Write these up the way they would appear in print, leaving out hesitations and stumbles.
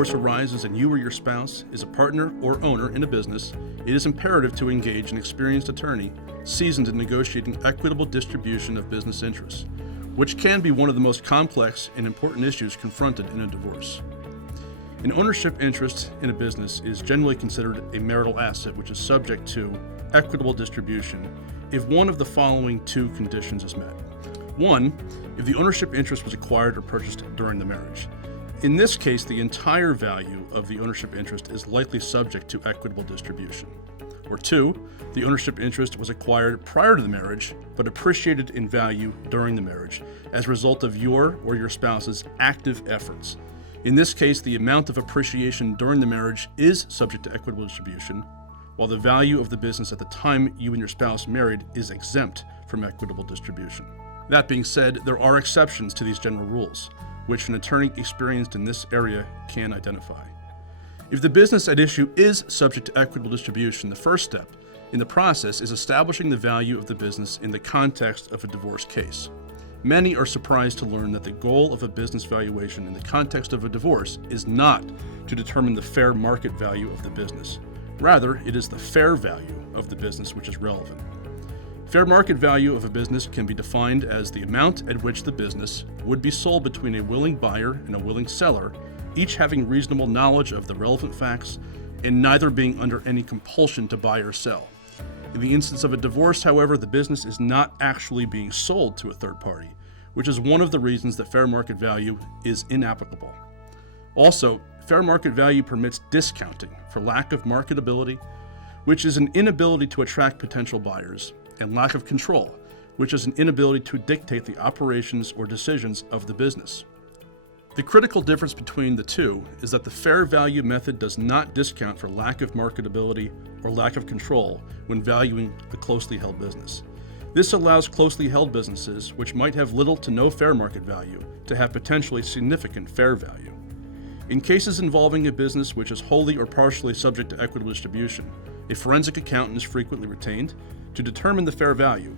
divorce arises and you or your spouse is a partner or owner in a business, it is imperative to engage an experienced attorney seasoned in negotiating equitable distribution of business interests, which can be one of the most complex and important issues confronted in a divorce. An ownership interest in a business is generally considered a marital asset which is subject to equitable distribution if one of the following two conditions is met. One, if the ownership interest was acquired or purchased during the marriage. In this case, the entire value of the ownership interest is likely subject to equitable distribution. Or two, the ownership interest was acquired prior to the marriage, but appreciated in value during the marriage as a result of your or your spouse's active efforts. In this case, the amount of appreciation during the marriage is subject to equitable distribution, while the value of the business at the time you and your spouse married is exempt from equitable distribution. That being said, there are exceptions to these general rules, which an attorney experienced in this area can identify. If the business at issue is subject to equitable distribution, the first step in the process is establishing the value of the business in the context of a divorce case. Many are surprised to learn that the goal of a business valuation in the context of a divorce is not to determine the fair market value of the business. Rather, it is the fair value of the business which is relevant. Fair market value of a business can be defined as the amount at which the business would be sold between a willing buyer and a willing seller, each having reasonable knowledge of the relevant facts and neither being under any compulsion to buy or sell. In the instance of a divorce, however, the business is not actually being sold to a third party, which is one of the reasons that fair market value is inapplicable. Also, fair market value permits discounting for lack of marketability, which is an inability to attract potential buyers, and lack of control, which is an inability to dictate the operations or decisions of the business. The critical difference between the two is that the fair value method does not discount for lack of marketability or lack of control when valuing a closely held business. This allows closely held businesses, which might have little to no fair market value, to have potentially significant fair value. In cases involving a business which is wholly or partially subject to equitable distribution, a forensic accountant is frequently retained to determine the fair value.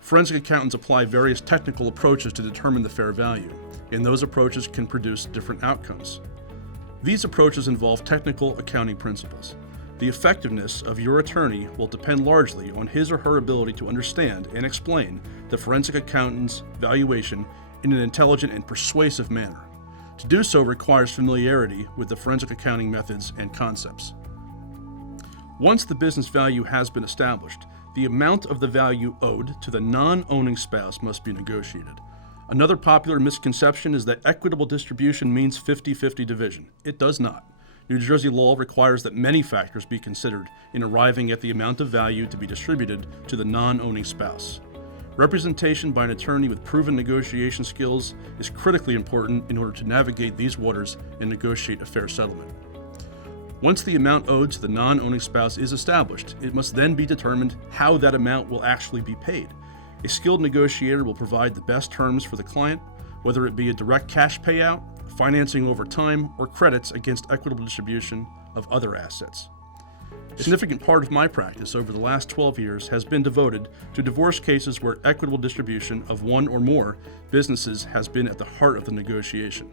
Forensic accountants apply various technical approaches to determine the fair value, and those approaches can produce different outcomes. These approaches involve technical accounting principles. The effectiveness of your attorney will depend largely on his or her ability to understand and explain the forensic accountant's valuation in an intelligent and persuasive manner. To do so requires familiarity with the forensic accounting methods and concepts. Once the business value has been established, the amount of the value owed to the non-owning spouse must be negotiated. Another popular misconception is that equitable distribution means 50-50 division. It does not. New Jersey law requires that many factors be considered in arriving at the amount of value to be distributed to the non-owning spouse. Representation by an attorney with proven negotiation skills is critically important in order to navigate these waters and negotiate a fair settlement. Once the amount owed to the non-owning spouse is established, it must then be determined how that amount will actually be paid. A skilled negotiator will provide the best terms for the client, whether it be a direct cash payout, financing over time, or credits against equitable distribution of other assets. A significant part of my practice over the last 12 years has been devoted to divorce cases where equitable distribution of one or more businesses has been at the heart of the negotiation.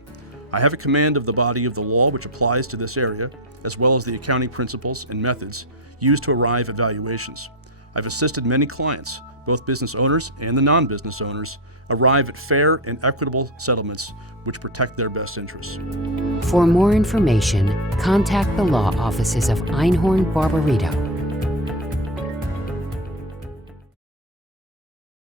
I have a command of the body of the law which applies to this area, as well as the accounting principles and methods used to arrive at valuations. I've assisted many clients, both business owners and the non-business owners, arrive at fair and equitable settlements which protect their best interests. For more information, contact the law offices of Einhorn Barbarito